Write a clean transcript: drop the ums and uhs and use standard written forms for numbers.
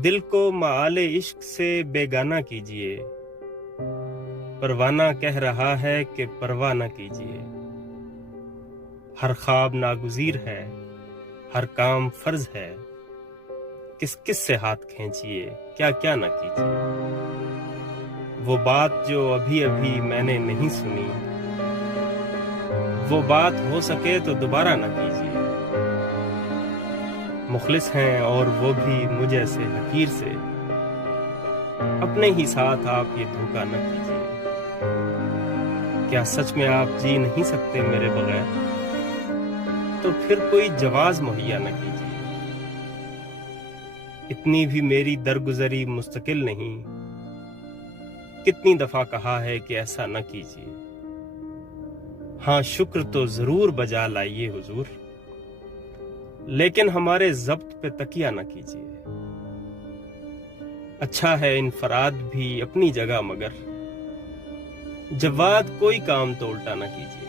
दिल को माले इश्क से बेगाना कीजिए, परवाना कह रहा है कि परवाह न कीजिए। हर ख्वाब नागुज़ीर है, हर काम फर्ज है, किस किस से हाथ खींचिए, क्या क्या न कीजिए। वो बात जो अभी अभी मैंने नहीं सुनी, वो बात हो सके तो दोबारा न कीजिए। मुखलिस हैं और वो भी मुझ ऐसे हकीर से, अपने ही साथ आप ये धोखा न कीजिए। क्या सच में आप जी नहीं सकते मेरे बगैर? तो फिर कोई जवाज मुहैया न कीजिए। इतनी भी मेरी दरगुजरी मुस्तकिल नहीं, कितनी दफा कहा है कि ऐसा न कीजिए। हाँ, शुक्र तो जरूर बजा लाइए हुजूर, लेकिन हमारे जब्त पे तकिया न कीजिए। अच्छा है इनफराद भी अपनी जगह, मगर जवाद कोई काम तो उल्टा न कीजिए।